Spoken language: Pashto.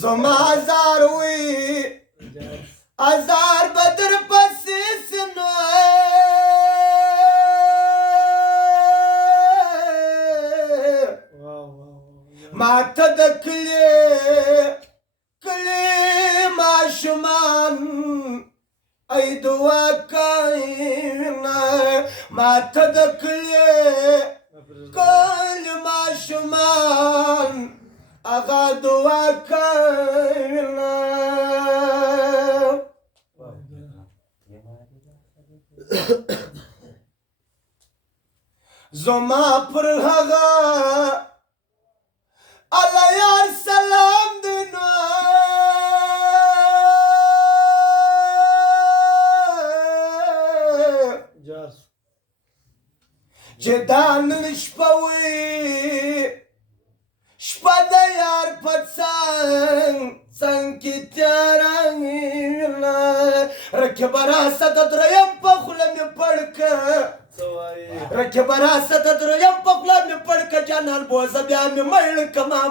زما ازار وی ازار بدر پسیس نو ما ته د کلی ماشومان ای دعا کاینا ما ته د کلی ماشومان اغا دعا کاینا زما پر هغه الله یار سلام دینو چې دا نن شپه وي شپه د یار په څنګ کې تیاره رکب راسه د دریم په خوله مې پړکه رکب راسه د دریم په خوله مې پړکه جانان بوزه بیا مې مړ کمه